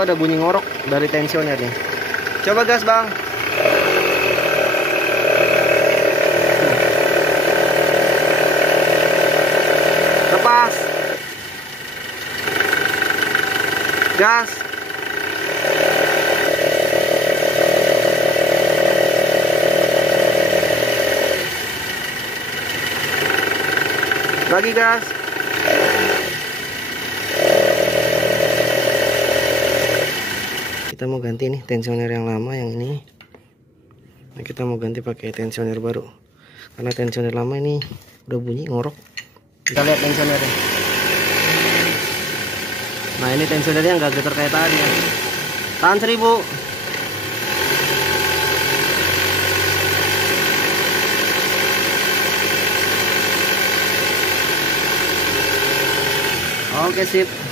kok ada bunyi ngorok dari tensioner nih. Coba gas bang. Lepas. Gas. Lagi gas. Kita mau ganti nih tensioner yang lama yang ini. Nah, kita mau ganti pakai tensioner baru. Karena tensioner lama ini udah bunyi ngorok. Kita lihat tensionernya. Nah, ini tensionernya nggak getar kayak tadi ya. Tahan 1000. Oke, sip.